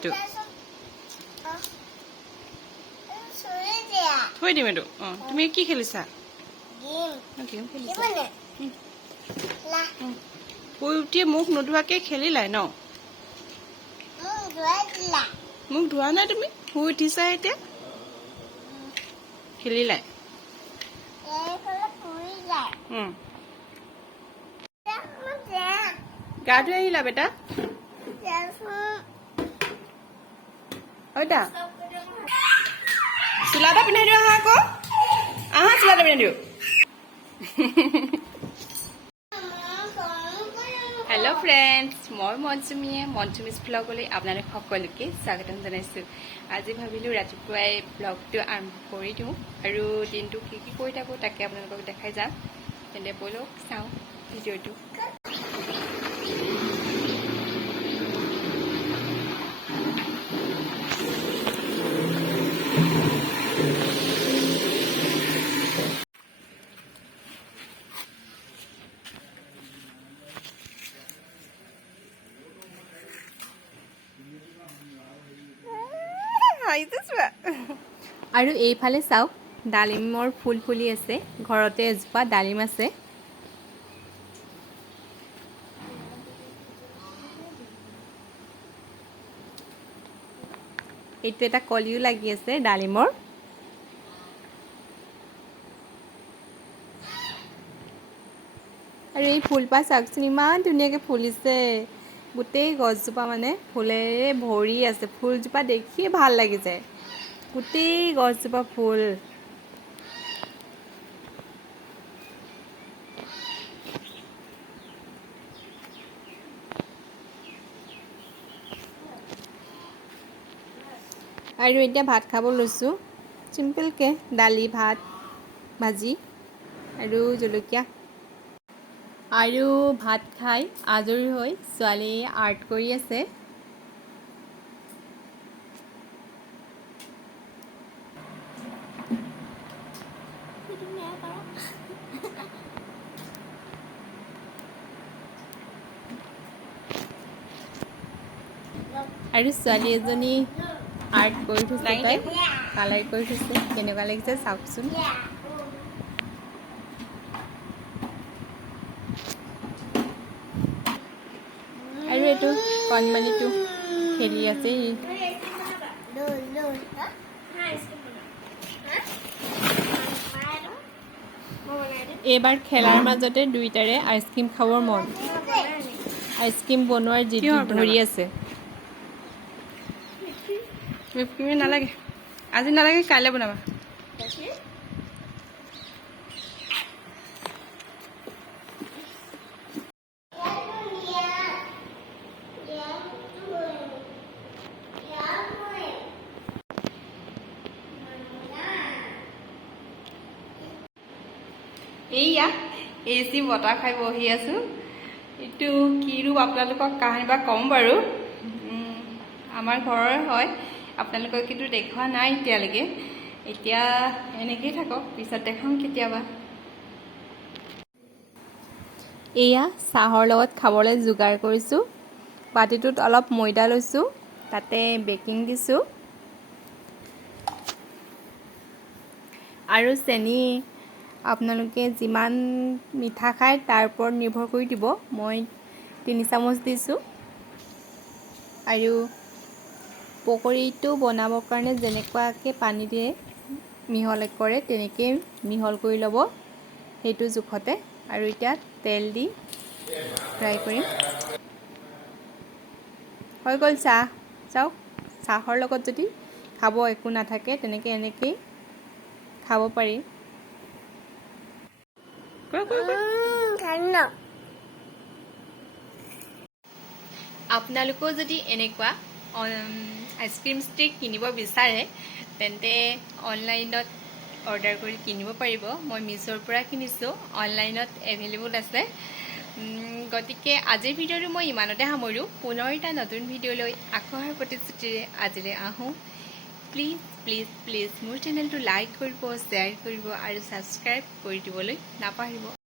এইটো থৈ দিম এইটো তুমি কি খেলিছা গেম খেলিছা শুই উঠিয়ে মুখ নোধোৱাকৈ খেলিলাই ন মুখ ধোৱা নাই তুমি শুই উঠিছা এতিয়া খেলিলাই গা ধুই আহিলা বেটা ঐতা চোলা এটা পিন্ধাই দিওঁ আহা আকৌ আহা চোলা এটা পিন্ধাই দিওঁ হেল্ল' ফ্ৰেণ্ডছ মই মঞ্চুমিছ ব্লগলৈ আপোনালোক সকলোকে স্বাগতম জনাইছোঁ আজি ভাবিলোঁ ৰাতিপুৱাই ব্লগটো আৰম্ভ কৰি দিওঁ আৰু দিনটো কি কি কৰি থাকোঁ তাকে আপোনালোকক দেখাই যাম তেন্তে ব'লক চাওঁ ভিডিঅ'টো আৰু এইফালে চাওক ডালিমৰ ফুল ফুলি আছে ঘৰতে এজোপা ডালিম আছে এইটো এটা কলিও লাগি আছে ডালিমৰ আৰু এই ফুলপাহ চাওকচোন ইমান ধুনীয়াকৈ ফুলিছে গোটেই গছজোপা মানে ফুলেৰে ভৰি আছে ফুলজোপা দেখিয়ে ভাল লাগি যায় গোটেই গছজোপা ফুল আৰু এতিয়া ভাত খাব লৈছোঁ চিম্পলকৈ দালি ভাত ভাজি আৰু জলকীয়া আৰু ভাত খাই আজৰি হৈ ছোৱালীয়ে আৰ্ট কৰি আছে আৰু ছোৱালী এজনী আৰ্ট কৰি থৈছে তাই কালাৰ কৰি থৈছে কেনেকুৱা লাগিছে চাওকচোন আৰু এইটো কণমানিটো খেলি আছে এইবাৰ খেলাৰ মাজতে দুইটাৰে আইচক্ৰীম খাবৰ মন আইচক্ৰীম বনোৱাৰ যিটো ধৰি আছে নালাগে আজি নালাগে কাইলৈ বনাবা এইয়া এচি বতাহ খাই বহি আছোঁ এইটো কি ৰূপ আপোনালোকক কাহিনী বা ক'ম বাৰু আমাৰ ঘৰৰ হয় আপোনালোকক কিন্তু দেখুওৱা নাই এতিয়ালৈকে এতিয়া এনেকেই থাকক পিছত দেখাম কেতিয়াবা এয়া চাহৰ লগত খাবলৈ যোগাৰ কৰিছোঁ বাতিটোত অলপ ময়দা লৈছোঁ তাতে বেকিং দিছোঁ আৰু চেনি আপোনালোকে যিমান মিঠা খায় তাৰ ওপৰত নিৰ্ভৰ কৰি দিব মই 3 চামুচ দিছোঁ আৰু পকৰীটো বনাবৰ কাৰণে যেনেকুৱাকৈ পানী দিয়ে মিহল কৰে তেনেকৈ মিহল কৰি ল'ব সেইটো জোখতে আৰু এতিয়া তেল দি ফ্ৰাই কৰিম হৈ গ'ল চাহ চাওক চাহৰ লগত যদি খাব একো নাথাকে তেনেকৈ এনেকেই খাব পাৰি আপোনালোকেও যদি এনেকুৱা আইচক্ৰীম ষ্টিক কিনিব বিচাৰে তেন্তে অনলাইনত অৰ্ডাৰ কৰি কিনিব পাৰিব মই মিছ'ৰ পৰা কিনিছোঁ অনলাইনত এভেইলেবল আছে গতিকে আজিৰ ভিডিঅ'টো মই ইমানতে সামৰোঁ পুনৰ এটা নতুন ভিডিঅ'লৈ আকৌ অহাৰ প্ৰতিশ্ৰুতিৰে আজিলৈ আহোঁ প্লিজ প্লিজ প্লিজ মোৰ চেনেলটো লাইক কৰিব শ্বেয়াৰ কৰিব আৰু ছাবস্ক্ৰাইব কৰি দিবলৈ নাপাহৰিব